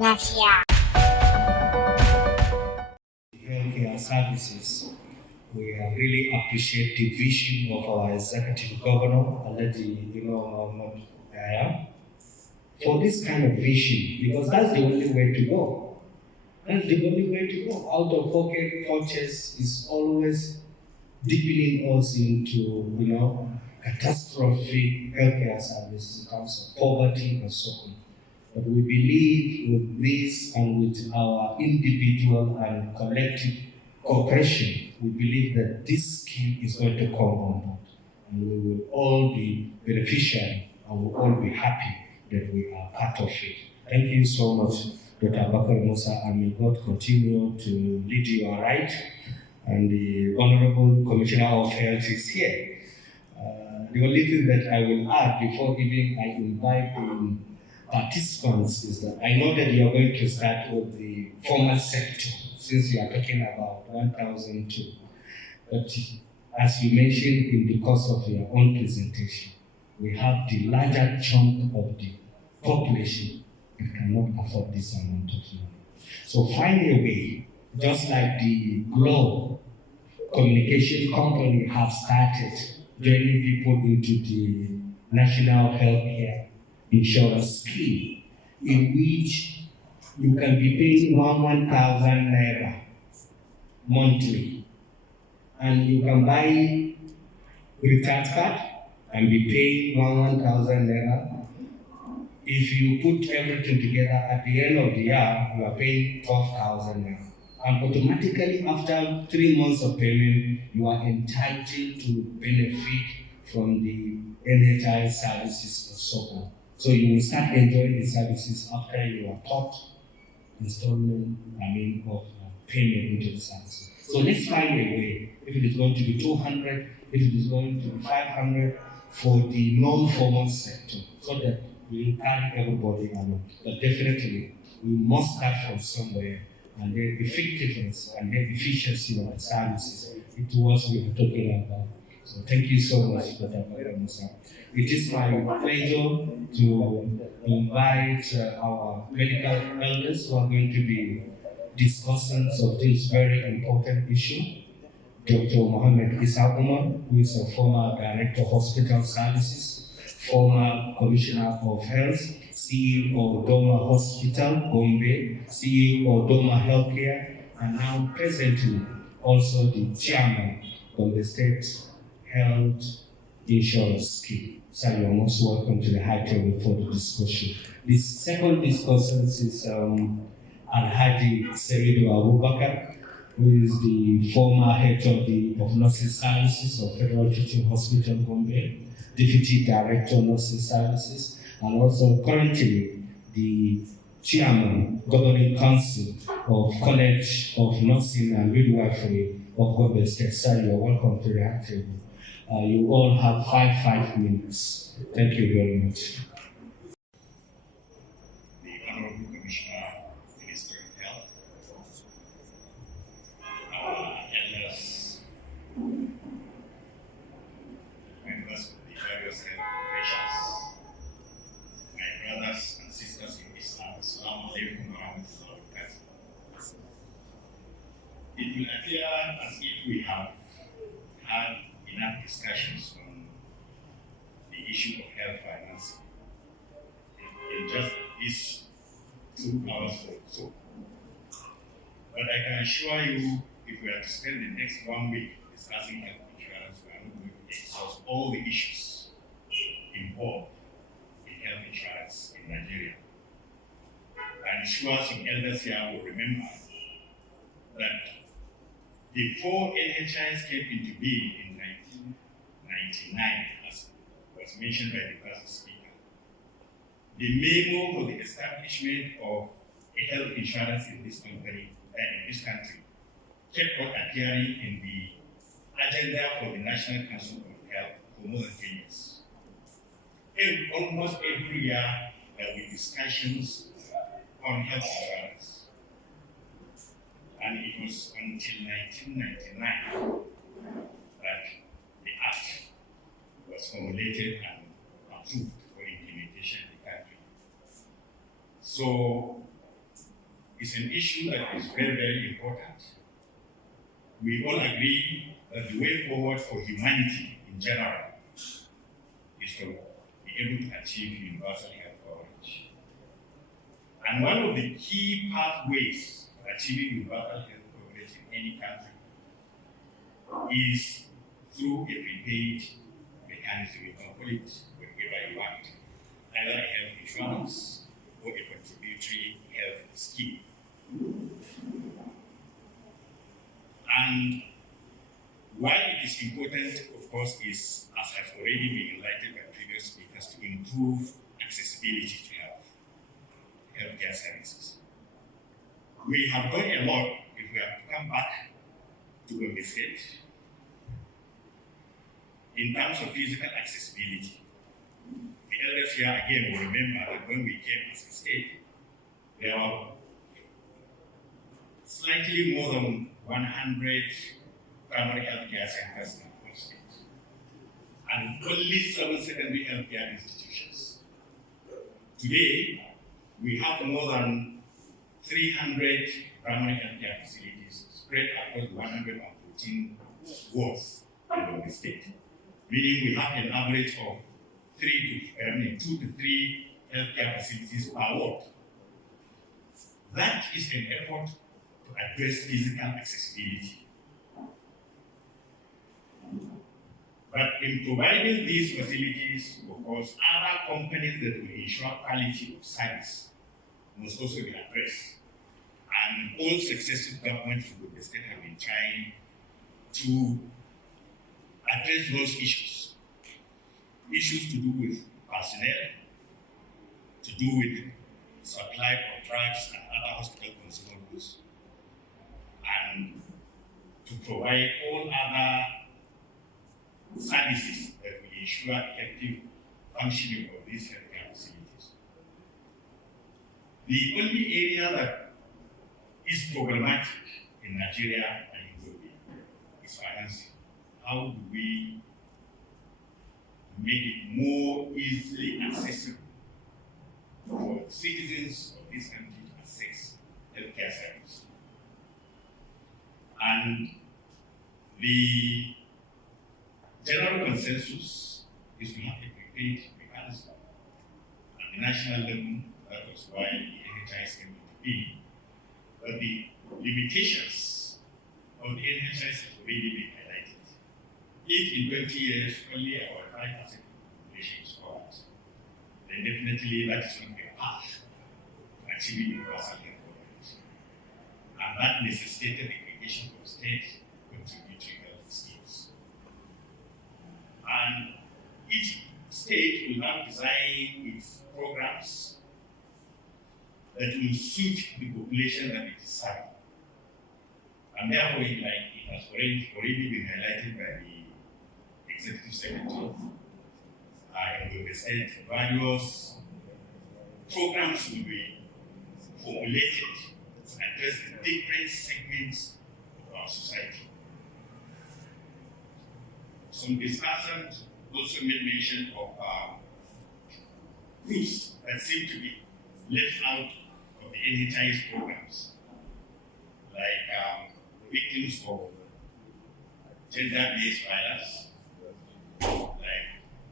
Healthcare services. We really appreciate the vision of our executive governor, Alhaji Muhammad Yahya, for this kind of vision, because that's the only way to go. That's the only way to go. Out of pocket purchase is always deepening us into, catastrophic healthcare services in terms of poverty and so on. But we believe with this and with our individual and collective cooperation, we believe that this scheme is going to come on board and we will all be beneficiary and we'll all be happy that we are part of it. Thank you so much, Dr. Bakar Musa, and may God continue to lead you aright. And the Honorable Commissioner of Health is here. The only thing that I will add before even I invite the participants is that I know that you are going to start with the formal sector since you are talking about 1,002. But as you mentioned in the course of your own presentation, we have the larger chunk of the population that cannot afford this amount of money. So find a way, just like the Globe Communication Company have started joining people into the National Healthcare Insurance Scheme, in which you can be paying 1,000 naira monthly, and you can buy recharge card and be paying 1,000 naira. If you put everything together at the end of the year, you are paying 12,000 naira. And automatically, after 3 months of payment, you are entitled to benefit from the NHI services and so on. So you will start enjoying the services after your third installment, of payment into the services. So let's find a way, if it is going to be 200, if it is going to be 500 for the non-formal sector, so that we carry everybody along. But definitely, we must start from somewhere, and the effectiveness and the efficiency of the services, it's what we are talking about. So thank you so much, Dr. Musa. It is my pleasure to invite our medical elders who are going to be discussants of this very important issue. Dr. Mohammed Isa Umar, who is a former Director of Hospital Services, former Commissioner of Health, CEO of Doma Hospital, Gombe, CEO of Doma Healthcare, and now presently also the Chairman of the State Health Insurance Scheme. So you are most welcome to the high table for the discussion. The second discussion is Alhaji Seidu Abubakar, who is the former head of Nursing Services of Federal Teaching Hospital Gombe, Deputy Director of Nursing Services, and also currently the Chairman, Governing Council of College of Nursing and Midwifery of Gombe State. Sir, you are welcome to the high table. You all have 5 minutes. Thank you very much. The Honorable Commissioner, Minister of Health, elders, members of the various health professions, my brothers and sisters in Islam, Assalamu alaikum wa rahmatullahi wa barakatuh. It will appear as if we have had enough discussions on the issue of health financing in just these 2 hours or so. But I can assure you, if we are to spend the next 1 week discussing health insurance, we are not going to exhaust all the issues involved in health insurance in Nigeria. I'm sure some elders here will remember that before NHIs came into being in 1999, as was mentioned by the past speaker, the memo for the establishment of a health insurance in this country kept on appearing in the agenda for the National Council of Health for more than 10 years. Almost every year there will be discussions on health insurance. And it was until 1999 that the Act was formulated and approved for implementation in the country. So is an issue that is very, very important. We all agree that the way forward for humanity in general is to be able to achieve universal health coverage. And one of the key pathways to achieving universal health coverage in any country is through a prepaid mechanism. You can call it whatever you want, either a health insurance or a contributory health scheme. And why it is important, of course, is, as has already been enlightened by previous speakers, to improve accessibility to healthcare services. We have done a lot. If we have to come back to Gombe State, in terms of physical accessibility, the elders here again will remember that when we came as a state, there were slightly more than 100 primary healthcare centers in our state, and only 7 secondary healthcare institutions. Today, we have more than 300 primary healthcare facilities spread across 114 wards in the state, meaning we have an average of 2 to 3 healthcare facilities per ward. That is an effort to address physical accessibility. But in providing these facilities, of course, other companies that will ensure quality of service must also be addressed. And all successive governments in the state have been trying to address those issues. Issues to do with personnel, to do with supply of drugs and other hospital consumables, and to provide all other services that will ensure effective functioning of these healthcare facilities. The only area that is problematic in Nigeria and in Gambia is financing. How do we make it more easily accessible for citizens of this country to access healthcare services? And the general consensus is to have a prepaid mechanism. At the national level, that was why the NHIs came into being. But the limitations of the NHIs have already been highlighted. If in 20 years only about 5% of the population is covered, then definitely that is not a path to achieving universal health coverage. And that necessitated the creation of state contributory health schemes. And each state will now design its programs that will suit the population that it is serving. And therefore, it has already been highlighted by the Executive Secretary in the state, various programs will be formulated to address the different segments of our society. Some discussants also made mention of groups that seem to be left out of the NHI's programs, like victims of gender-based violence, like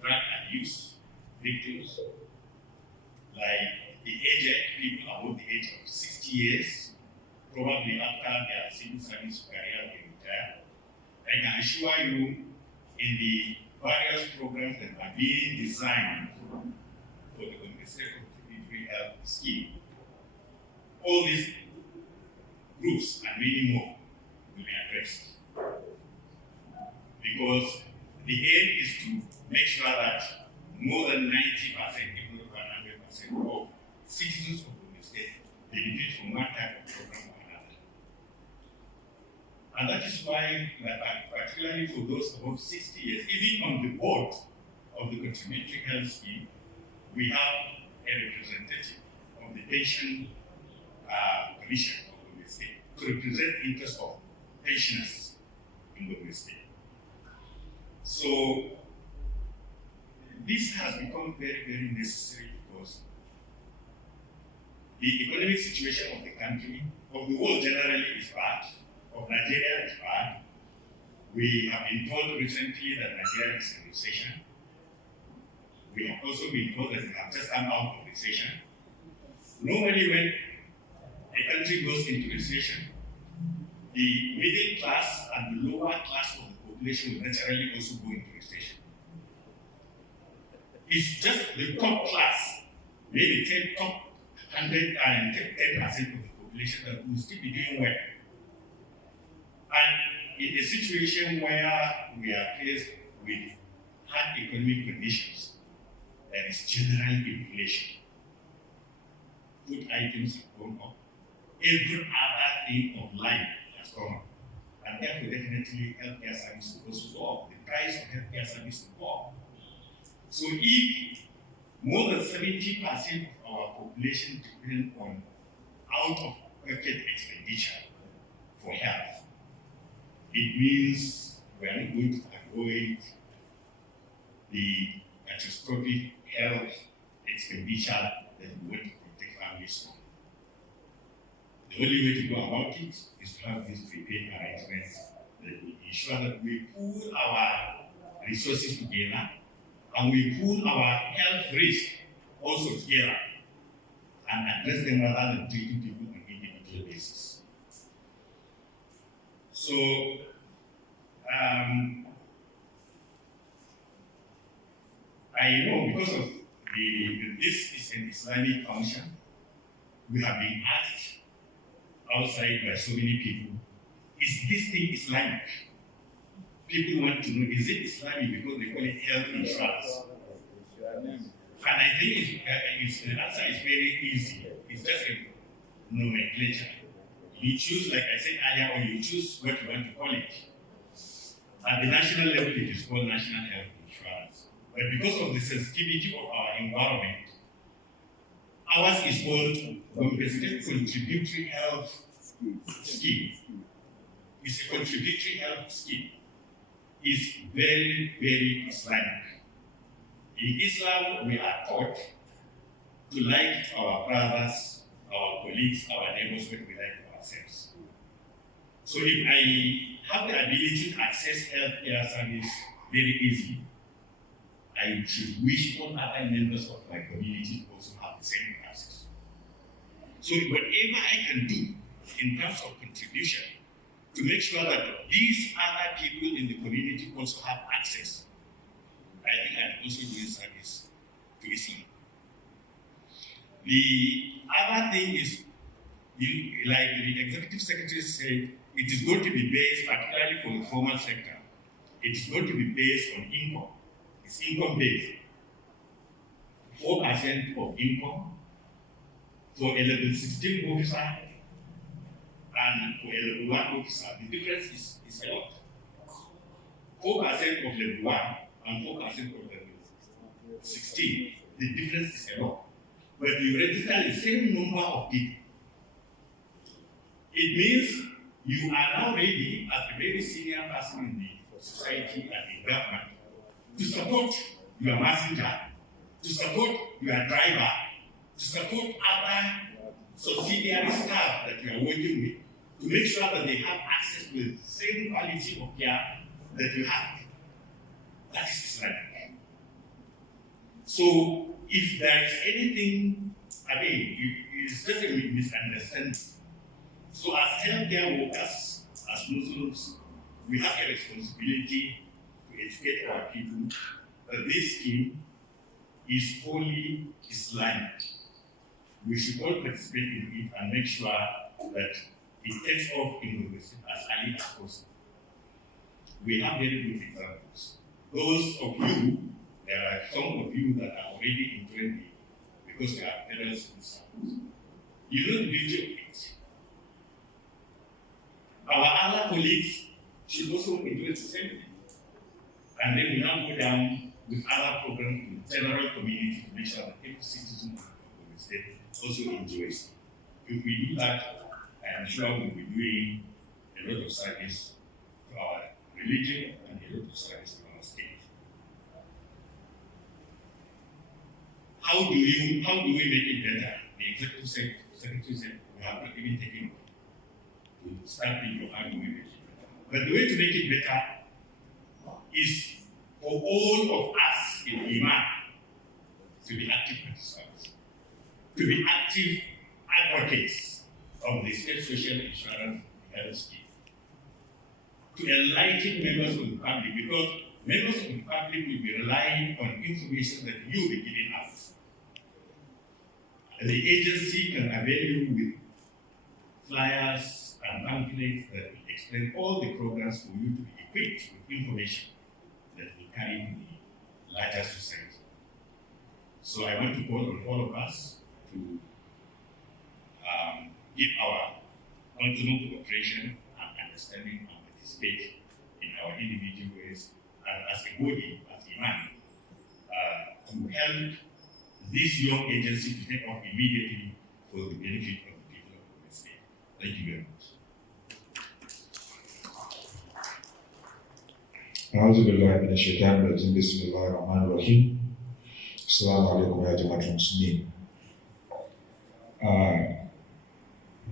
drug abuse victims, like the aged people above the age of 60 years, probably after their civil service career they retire. I can assure you, in the various programs that are being designed for the contributory health scheme, all these groups and many more will be addressed. Because the aim is to make sure that more than 90%, if not 100% of citizens of the state benefit from one type of program or another. And that is why, particularly for those above 60 years, even on the board of the contributory health scheme, we have a representative of the pension commission of the state to represent the interests of pensioners in the state. So this has become very, very necessary because the economic situation of the country, of the world generally is bad, of Nigeria is bad. We have been told recently that Nigeria is in recession. We have also been told that we have just come out of recession. Normally when a country goes into recession, the middle class and the lower class of the population will naturally also go into recession. It's just the top class, maybe top 100 and 10% of the population that will still be doing well. And in a situation where we are faced with hard economic conditions, there is general inflation. Food items have gone up. Every other thing of life has gone up. And therefore, definitely, healthcare services will also go up. The price of healthcare services will go up. So if more than 70% of our population depend on out-of-pocket expenditure for health, it means we are not going to avoid the catastrophic health expenditure that we want to protect families from. The only way to go about it is to have these prepaid arrangements that will ensure that we pool our resources together and we pool our health risk also together and address them rather than treating people on an individual basis. So, I know because of this is an Islamic function, we have been asked outside by so many people, is this thing Islamic? People want to know, is it Islamic because they call it health insurance? And I think the answer is very easy. It's just a nomenclature. You choose, like I said earlier, or you choose what you want to call it. At the national level, it is called national health insurance. But because of the sensitivity of our environment, ours is called contributory health scheme. It's a contributory health scheme. It's very, very Islamic. In Islam, we are taught to like our brothers, our colleagues, our neighbors when we like ourselves. So if I have the ability to access healthcare service very easily, I should wish all other members of my community to also have the same access. So whatever I can do in terms of contribution to make sure that these other people in the community also have access, I think I'm also doing service to Islam. The other thing is, like the executive secretary said, it is going to be based, particularly for the formal sector, it is going to be based on income. It's income based. 4% of income for a level 16 officer and for a level 1 officer. The difference is a lot. 4% of level 1 and 4% of level 16. The difference is a lot. But you register the same number of people. It means you are now ready as a very senior person in the society and in government to support your messenger, to support your driver, to support other subsidiary staff that you are working with, to make sure that they have access to the same quality of care that you have. That is Islamic. So, if there is anything, it's just a misunderstanding. So, as healthcare workers, as Muslims, we have a responsibility to educate our people that this scheme is wholly Islamic. We should all participate in it and make sure that it takes off in the West as early as possible. We have very good examples. Those of you, there are some of you that are already enjoying it because they are federal citizens. You know the beauty of it. Our other colleagues should also enjoy the same thing. And then we now go down with other programs in the general community to make sure that every citizen of the state also enjoys it. If we do that, I am sure we'll be doing a lot of service to our religion and a lot of service to our state. How do we make it better? The executive Secretary said, we have not even taken to start thinking of how to make it better. But the way to make it better is for all of us in Iman to be active participants, to be active advocates of the state social insurance health scheme, to enlighten members of the public, because members of the public will be relying on information that you will be giving us. The agency can avail you with flyers and pamphlets that will explain all the programs for you to be equipped with information that will carry the larger society. So I want to call on all of us to give our continued cooperation and understanding and participate in our individual ways and as a body, as Iman, to help this young agency to take off immediately for the benefit of the people of the state. Thank you very much. أعوذ بالله من الشيطان الرجيم بسم الله الرحمن الرحيم السلام عليكم يا جماعة المسلمين.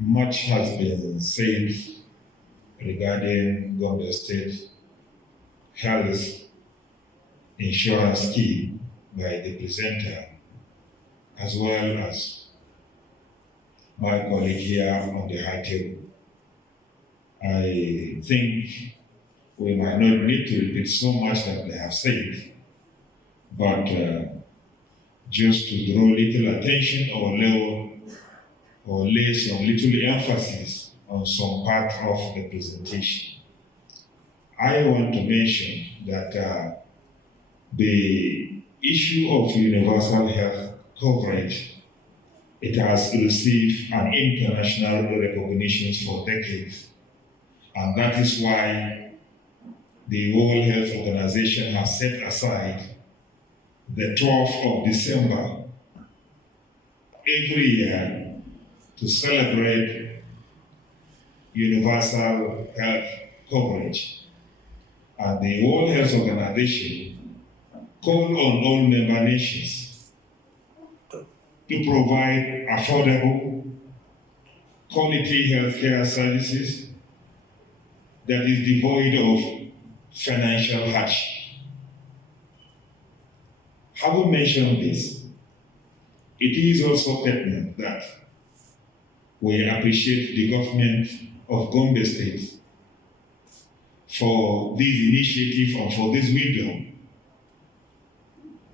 Much has been said regarding Gombe State Health Insurance Scheme by the presenter as well as my colleague here on the high table. I think we might not need to repeat so much that they have said, but just to draw little attention or lay some little emphasis on some part of the presentation. I want to mention that the issue of universal health coverage, it has received an international recognition for decades, and that is why the World Health Organization has set aside the 12th of December every year to celebrate universal health coverage. And the World Health Organization called on all member nations to provide affordable, quality healthcare services that is devoid of financial hardship. Having mentioned this, it is also pertinent that we appreciate the government of Gombe State for this initiative and for this wisdom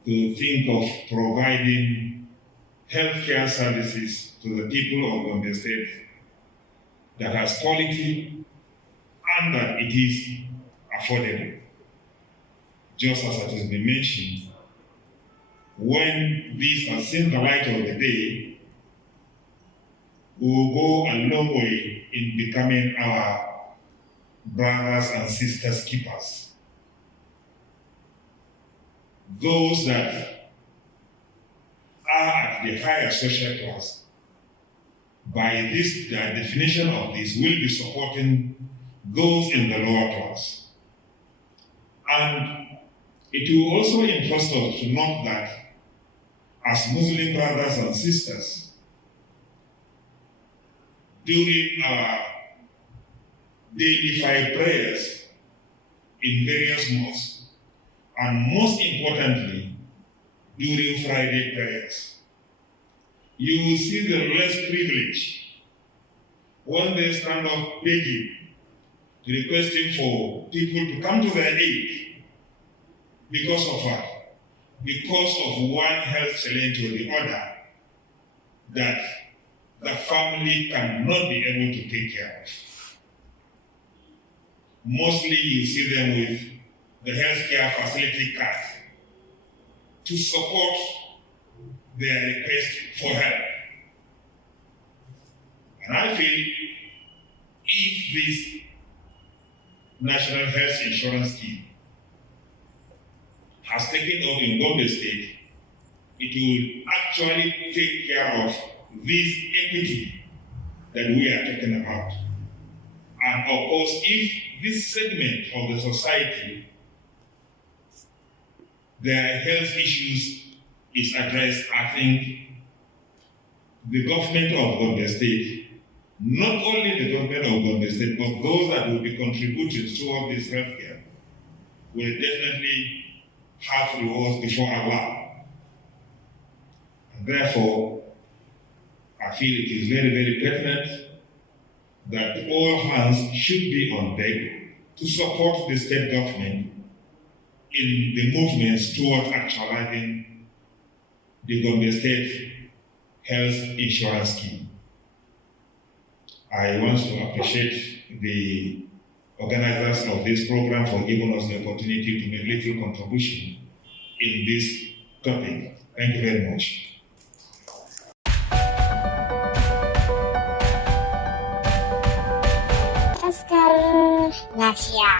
to think of providing healthcare services to the people of Gombe State that has quality and that it is affordable. Just as it has been mentioned, when these are seen the light of the day, we will go a long way in becoming our brothers and sisters keepers. Those that are at the higher social class, by this, the definition of this, will be supporting those in the lower class. And it will also interest us to note that as Muslim brothers and sisters, during our daily 5 prayers in various mosques, and most importantly, during Friday prayers, you will see the less privileged when they stand up begging, requesting for people to come to their aid. Because of what? Because of one health challenge or the other that the family cannot be able to take care of. Mostly you see them with the healthcare facility card to support their request for help. And I feel if this National Health Insurance Scheme has taken up in Gombe State, it will actually take care of this equity that we are talking about. And of course, if this segment of the society, their health issues is addressed, I think the government of Gombe State, not only the government of Gombe State, but those that will be contributing toward this healthcare, will definitely have rewards before Allah. And therefore, I feel it is very, very pertinent that all hands should be on deck to support the state government in the movements towards actualizing the Gombe State Health Insurance Scheme. I want to appreciate the organizers of this program for giving us the opportunity to make little contribution in this topic. Thank you very much. Taskar lafiya.